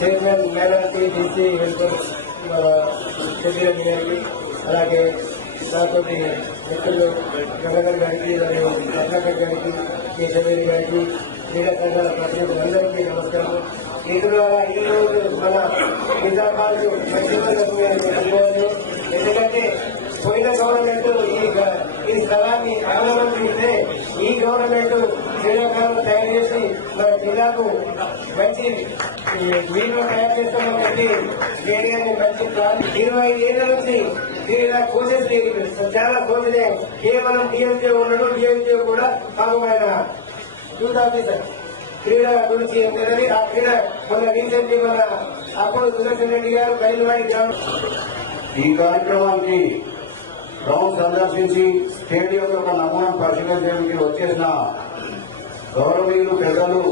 Chairman minority DC welfare చెల్లి గారికి అలాగే నాతోటి మిత్రులు గంగాధర్ గారికి మరియు రత్నాకర్ గారికి కేశవేరి గారికి క్రీడా సంఘాల ప్రతినిధులందరికీ నమస్కారం. ఇందులో ఈ రోజు మన నిజామాబాద్ పెట్టుకోవచ్చు ఎందుకంటే పోయిన గవర్నమెంట్ ఈ ఈ స్థలాన్ని అవలంబిస్తే ఈ గవర్నమెంట్ క్రీడా జిల్లాకు మంచి ఈ నీళ్ళు తయారు చేస్తామని స్టేడియాన్ని మంచి ప్లాన్. ఇరవై ఏళ్ళ నుంచి దీని కోచెస్ చాలా కోచెస్ కేవలం డిఎంజే ఉండడం డిఎంజే కూడా పాపం యూత్ ఆఫీసర్ క్రీడ గురించి ఏం తెలియదు. ఆ క్రీడ మొన్న రీసెంట్లీ మన అప్పుడు సుదర్శన్ రెడ్డి గారు బయలువాడి గ్రామం. ఈ కార్యక్రమానికి గ్రౌండ్ సందర్శించి స్టేడియం యొక్క నమూనాను పరిశీలించడానికి వచ్చేసిన గౌరవీయులు పెద్దలు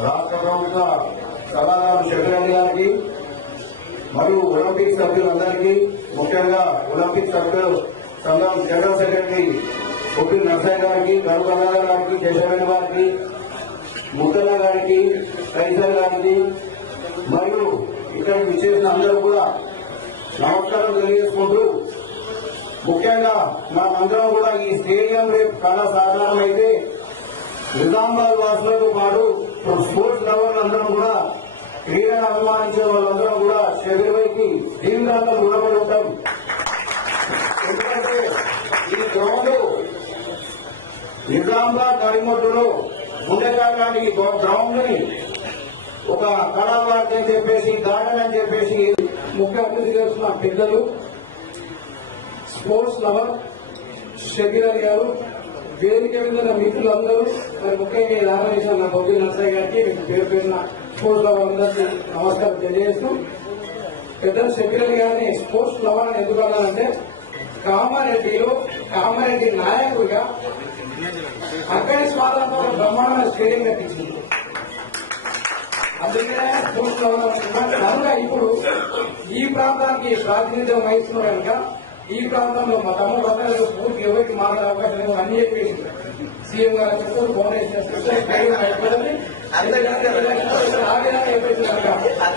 రాష్ట్ర ప్రభుత్వ సలహాదారు శంకరెడ్డి గారికి మరియు ఒలింపిక్ సభ్యులందరికీ ముఖ్యంగా ఒలింపిక్ సభ్యులు సంఘం జనరల్ సెక్రటరీ కొట్టి నర్సయ్య గారికి గరుగంగాధర్ గారికి కేశవేణి గారికి ముద్దన్న గారికి కైసర్ గారికి మరియు ఇక్కడ విచ్చేసిన అందరూ కూడా నమస్కారం తెలియజేసుకుంటూ ముఖ్యంగా మనమందరం కూడా ఈ స్టేడియం రేపు కళ సాధారణమైతే నిజామాబాద్ వాసులతో పాటు స్పోర్ట్స్ లవర్లు అందరం కూడా క్రీడను అభిమానించే వాళ్ళందరం కూడా శబరిపైకి దీనిదాకా రుణపడి ఉంటాం. ఎందుకంటే ఈ గ్రౌండ్ నిజామాబాద్ నడిమొడ్డులో ఉండేకాని గ్రౌండ్ని ఒక కళావార్త అని చెప్పేసి గార్డెన్ అని చెప్పేసి ముఖ్య అభివృద్ధి చేస్తున్న పెద్దలు స్పోర్ట్స్ లవర్ షకీర్ గారు వేదిక మీద మిత్రులందరూ మరి ముఖ్యంగా ఈ ఆర్గనైజేషన్ నా బొగ్గు నర్సయ్య గారికి మీకు పేరు పేరున స్పోర్ట్స్ లవర్ అందరికీ నమస్కారం తెలియజేస్తూ పెద్దలు షకీర్ గారిని స్పోర్ట్స్ లవర్ అని ఎందుకు అన్నారంటే కామారెడ్డిలో కామారెడ్డి నాయకుడిగా అక్కడి స్వాతంత్రం ఒక బ్రహ్మాండమైన స్టేడియం కట్టించింది. అందుకనే స్పోర్ట్స్ లవర్ కనుక ఇప్పుడు ఈ ప్రాంతానికి ప్రాతినిధ్యం వహిస్తున్నారు కనుక ఈ ప్రాంతంలో మా తమ్ముడు భద్రాలు పూర్తి ఎవరికి మాట్లాడే అవకాశం లేదు అన్ని చెప్పేసి సీఎం గారు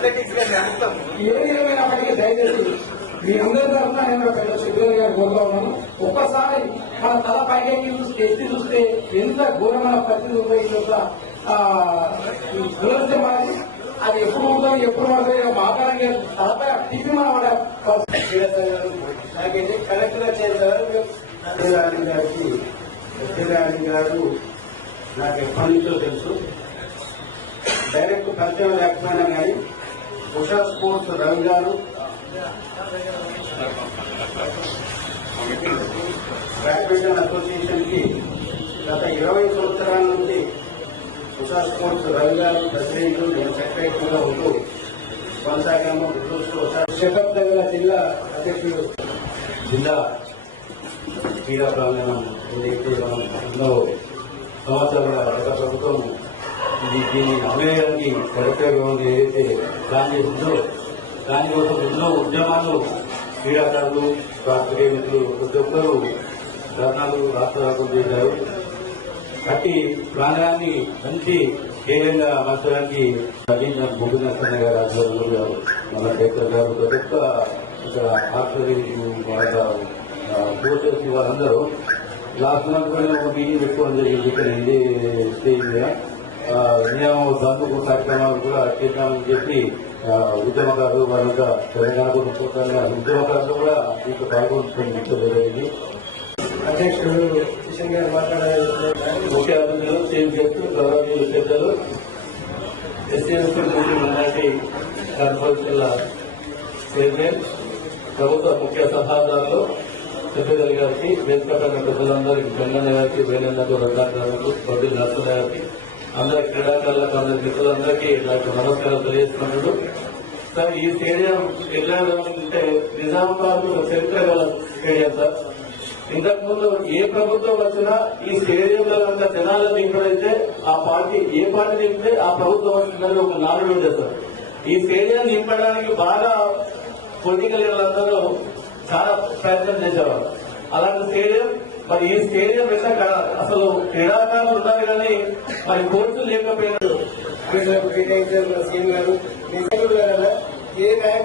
చెప్పేసి కనుక ఏది ఏమైనప్పటికీ దయచేసి మీ అందరి తరఫున నేను పెద్ద శుభ్రం గారు కోరుతా ఉన్నాను. ఒక్కసారి మన తల పైకి చూస్తే ఎత్తి చూస్తే ఎంత ఘోరమైన పరిస్థితి ఉపయోగించా దురదృష్టం మాది. అది ఎప్పుడు ఉంటుంది ఎప్పుడు పడుతుంది మాట్లాడే తలపై టీవీ మన నాకైతే కలెక్టర్ సత్యనారాయణ గారికి సత్యనారాయణ గారు నాకు ఎప్పటి నుంచో తెలుసు. డైరెక్ట్ పరిచయం లేకపోయినా కానీ ఉషా స్పోర్ట్స్ రవి గారు. బ్యాడ్మింటన్ అసోసియేషన్కి గత ఇరవై సంవత్సరాల నుండి ఉషా స్పోర్ట్స్ రవి గారు ప్రెసిడెంట్ నేను సెక్రటరీగా ఉంటూ కొనసాగాము. శతాబ్దగల జిల్లా అధ్యక్షుడు. జిల్లా క్రీడా ప్రాంగణం ఏదైతే మనం ఎన్నో సంవత్సరాల గత ప్రభుత్వం దీన్ని అమేయడానికి కరెక్ట్గా ఏదైతే ప్లాన్ చేసిందో దానికోసం ఎన్నో ఉద్యమాలు క్రీడాకారులు రాష్ట్రీయ మిత్రులు ప్రతి ఒక్కరూ ధర్నాలు రాష్ట్రాలు చేశారు. అట్టి ప్రాంగణాన్ని మంచి ధైర్యంగా మార్చడానికి బొగ్గు నరసన్న గారు ఆధ్వర్యంలో మన డైరెక్టర్ గారు ప్రతి ఒక్క ఇక్కడ ఆర్చరీ వాళ్ళ కోచెస్ వాళ్ళందరూ లాస్ట్ మంత్ కూడా ఒక మీటింగ్ పెట్టుకోవడం జరిగింది ఇక్కడ ఇదే స్టేజ్ మీద. నియమం కార్యక్రమాలు కూడా చేద్దామని చెప్పి ఉద్యమకారులు వాళ్ళంతా తెలంగాణ ప్రభుత్వం ఉద్యమకారులు కూడా దీంట్లో పాల్గొనడం జరిగింది. అధ్యక్షుడు కిషన్ గారు మాట్లాడారు. ముఖ్య అతిథులు చీఫ్ గెస్ట్ గౌరవనీయులు పెద్దలు ఎస్సీ ఎస్టీ మైనార్టీ కార్పొరేషన్ల చైర్మన్ ప్రభుత్వ ముఖ్య సలహాదారులు పెద్దగలి గారికి వేదిక పెద్దలందరికీ వెంగన్న గారికి వేణన్నకు రఘునాథ్ గారికి బొడ్డి నర్సన్న గారికి అందరి క్రీడాకారులకు అందరి మిత్రులందరికీ నాకు నమస్కారం తెలియజేస్తున్నాడు సార్ ఈ స్టేడియం ఎట్లా అంటే నిజామాబాద్ చరిత్ర గల స్టేడియం సార్. ఇంతకు ముందు ఏ ప్రభుత్వం వచ్చినా ఈ స్టేడియంలో కనుక జనాలు నింపడైతే ఆ పార్టీ ఏ పార్టీ నింపితే ఆ ప్రభుత్వం వచ్చిందని ఒక నాలుగు ఉండేది సార్. ఈ స్టేడియం నింపడానికి బాగా పొలిటికల్ లీడర్లందరూ చాలా ప్రయత్నం చేసేవారు అలాంటి స్టేడియం మరి ఈ స్టేడియం వెళ్ళక అసలు క్రీడాకారులు ఉన్నారు కానీ మరి కోర్సులు లేకపోయినారు సీఎం గారు ఏ డెవలప్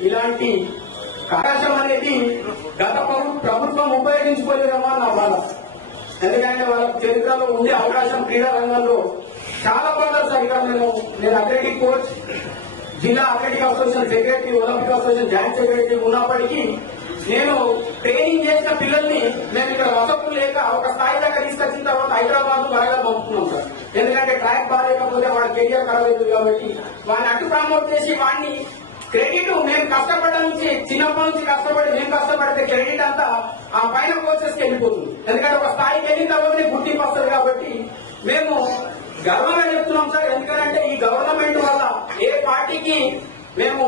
ఇలాంటి అవకాశం అనేది గత ప్రభు- ప్రభుత్వం ఉపయోగించుకోలేదమ్మా నా బాధ. ఎందుకంటే వాళ్ళ చరిత్రలో ఉండే అవకాశం క్రీడా రంగంలో చాలా బాధలు సరిగా నేను అథ్లెటిక్ కోచ్ జిల్లా athletic association secretary Olympic association joint secretary ఉన్నప్పటికీ నేను ట్రైనింగ్ చేసిన పిల్లల్ని నేను ఇక్కడ వసతులు లేక ఒక స్థాయి దాకా తీసుకొచ్చిన తర్వాత హైదరాబాద్ వరంగల్ పంపుతున్నాం సార్. ఎందుకంటే ట్రాక్ బాగాలేకపోతే వాడి కెరియర్ ఖరాబ్ అవుతుంది కాబట్టి వాడిని అటు ప్రమోట్ చేసి వాడిని క్రెడిట్ మేము కష్టపడ్డ నుంచి చిన్నప్పటి నుంచి కష్టపడి మేము కష్టపడితే క్రెడిట్ అంతా ఆ పైన కోచెస్కి వెళ్ళిపోతుంది. ఎందుకంటే ఒక స్థాయికి వెళ్ళిన తర్వాతనే గుర్తింపు వస్తుంది కాబట్టి మేము గర్వంగా చెప్తున్నాం సార్ ఎందుకంటే ఈ గవర్నమెంట్ వల్ల ఏ పార్టీకి మేము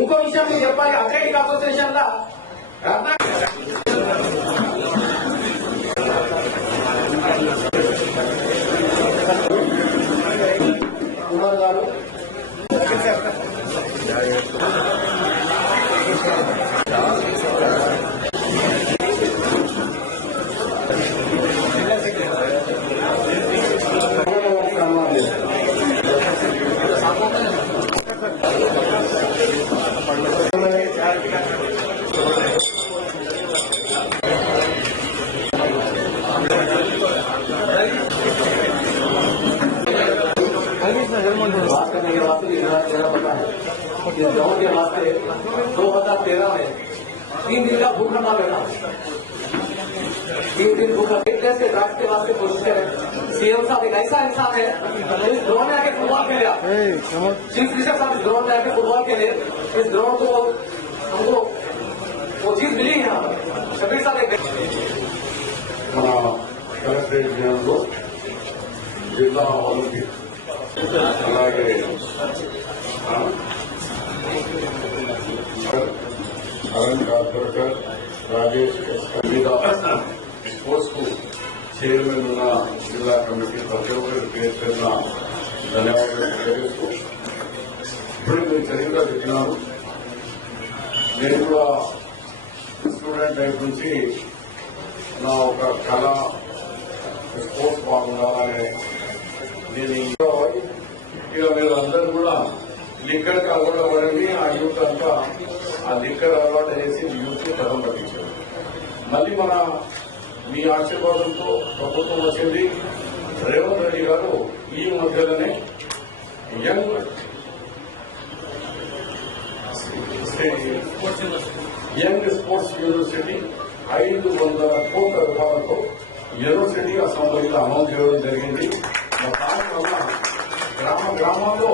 ఇంకో విషయం మీకు చెప్పాలి అథ్లెటిక్ అసోసియేషన్ లా گاؤں کے واسطے دو ہزار تیرہ میں تین دن کا بھوکا نہ لینا تین دن بھوکا فٹنس کے ڈرافٹ کے واسطے کوشش کریں سی ایم صاحب ایک ایسا انسان ہے اس گراؤنڈ میں آ کے فٹ کھیلا چیف منسٹر صاحب اس گراؤنڈ میں آ کے فٹ بال کھیلے اس ڈرون کو ہم کو وہ چیز ملی ہے صاحب ایک ఆ, అరుణ్ కార్పొరేటర్ రాజేష్ వివిధ స్పోర్ట్స్కు చైర్మన్ ఉన్న జిల్లా కమిటీ ప్రతి ఒక్కరి పేరు పేరున ధన్యవాదాలు తెలియజేస్తూ ఇప్పుడు మీరు చరిత్ర చెప్పినారు నేను కూడా స్టూడెంట్ లైఫ్ నుంచి నా ఒక కళ స్పోర్ట్స్ బాగుండాలనే నేను ఇంకా ఇక వీళ్ళందరూ కూడా లిక్కర్ అలవాటు పడింది ఆ యూత్ అంతా ఆ లిక్కర్ అలవాటు చేసి యూత్కి పదం పట్టించారు మళ్ళీ మన మీ ఆశీర్వాదంతో ప్రభుత్వం వచ్చింది. రేవంత్ రెడ్డి గారు ఈ మధ్యలోనే యంగ్ యంగ్ స్పోర్ట్స్ యూనివర్సిటీ ఐదు వందల కోట్ల రూపాయలతో యూనివర్సిటీ అసెంబ్లీలో అమలు చేయడం జరిగింది. దానివల్ల గ్రామ గ్రామాల్లో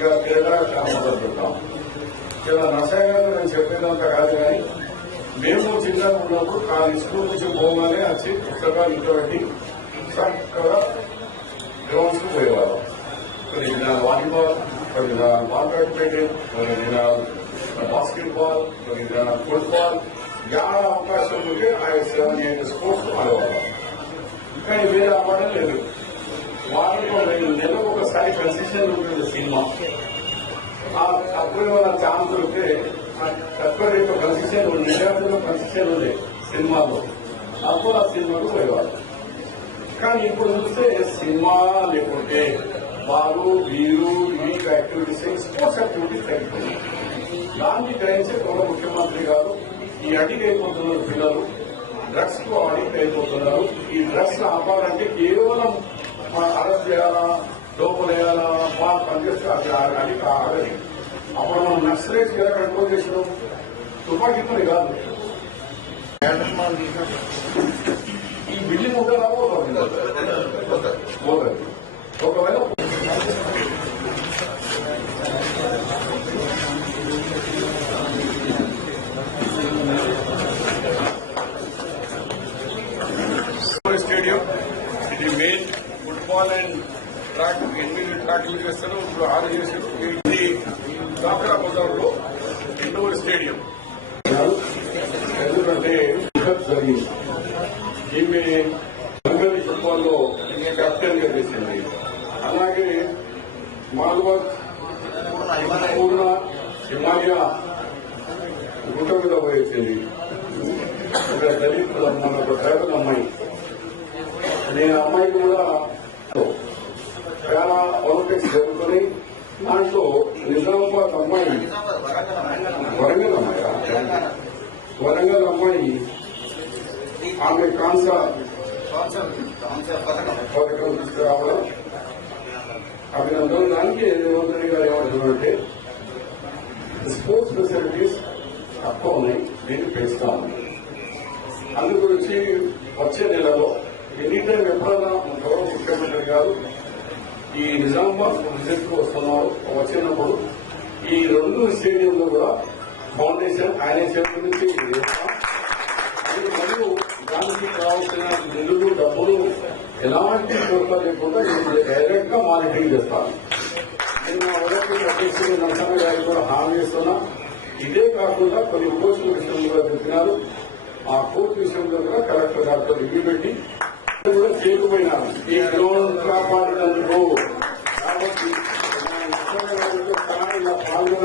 ఇక క్రీడా మొదలు పెట్టాం ఇలా నర్సయ్య నేను చెప్పేదంతా కాదు కానీ మేము చిన్నగా ఉన్నప్పుడు ఆ స్కూల్ నుంచి పోగానే వచ్చి పుస్తకాలు ఇంట్లో పెట్టి చక్కగా గ్రౌండ్స్కు పోయేవాళ్ళం. కొన్ని దినాలు వాలీబాల్ కొన్ని దినాలు బాల్ బ్యాడ్మింటన్ కొన్ని దినాలు బాస్కెట్ బాల్ కొన్ని దినాలు ఫుట్బాల్ యాడ అవకాశం ఉంటే ఆ సెవెన్ స్పోర్ట్స్ ఆడేవాళ్ళం కానీ వేరే అవ్వడం లేదు. వారిలో రెండు నెలకు ఒకసారి కన్సెషన్ ఉంటుంది సినిమా. ఆ అప్పుడు ఛాన్స్ ఉంటే ఆ తక్కువ రేటు కన్సెషన్ నిజాంలో కన్సెషన్ ఉంది సినిమాలో. అప్పుడు ఆ సినిమాకు పోయేవాళ్ళు. కానీ ఇప్పుడు చూస్తే సినిమా లేకుంటే వారు వీరు ఈ యాక్టివిటీస్ స్పోర్ట్స్ యాక్టివిటీస్ తగ్గిపోయింది దాన్ని గ్రహించే గౌరవ ముఖ్యమంత్రి గారు ఈ అడిగి అయిపోతున్నారు పిల్లలు డ్రగ్స్కు అడిక్ట్ అయిపోతున్నారు. ఈ డ్రగ్స్ ఆపాలంటే కేవలం అరెస్ట్ చేయాలా? లోపలేయాలా? వాళ్ళు పనిచేస్తే అది అడిగి ఆగదు అప్పుడు మనం నక్సలైట్స్ ఎలా కంట్రోల్ చేసినాం? తుపాకీ పని కాదు. ఈ బిల్డింగ్ ఉంటుందా పోతుంది ఒకవేళ స్టేడియం ఇది మెయిన్ ఫుట్బాల్ అండ్ ట్రాక్ ఎనిమిది ట్రాక్లు చేస్తారు ఇప్పుడు ఆరు చేశారు ఇది కాకరా బజార్లో ఇండోర్ స్టేడియం ఎందుకంటే చేసింది. జరిగింది ఈమె రంగలి ఫుట్బాల్లో కెప్టెన్గా చేసింది. అలాగే మాల్వత్ పూర్ణ హిమాలయ గుట్ట మీద పోయేసింది. ఒక దళితుల మన ఒక పేదల అమ్మాయి. నేను అమ్మాయి కూడా చాలా ఒలింపిక్స్ జరుగుతున్నాయి దాంట్లో నిజామాబాద్ అమ్మాయి వరంగల్ అమ్మాయి? వరంగల్ అమ్మాయి. ఆమె కాన్సా. పథకం. తీసుకురావడం అభినందన దానికి రేవంత్ రెడ్డి గారు ఏమంటున్నారంటే స్పోర్ట్స్ ఫెసిలిటీస్ తక్కువ ఉన్నాయి. దీన్ని పెంచుతాము అందు గురించి వచ్చే నెలలో ఎనీ టైం ఎప్పుడైనా గౌరవ ముఖ్యమంత్రి గారు ఈ నిజామాబాద్ విజిట్కు వస్తున్నారు. వచ్చినప్పుడు ఈ రెండు స్టేడియంలో కూడా ఫౌండేషన్ ఆయన చేతి నుంచి మరియు దానికి కావాల్సిన తెలుగు డబ్బులు ఎలాంటి కొరత లేకుండా నేను డైరెక్ట్గా మానిటరింగ్ చేస్తాను. నేను ఎవరైతే వైఎస్ఆర్ అధ్యక్షుడు గారికి కూడా హామీ ఇస్తున్నా. ఇదే కాకుండా కొన్ని కోర్సుల విషయంలో కూడా తెలిపినారు ఆ కోర్టు విషయంలో కూడా కలెక్టర్ గారితో రివ్యూ పెట్టి ఇది కూడా చేయకపోయినారు ఈ లోన్ కాపాడినందుకు కాబట్టి మా నరసింహ గారితో సహా ఇలా పాల్గొన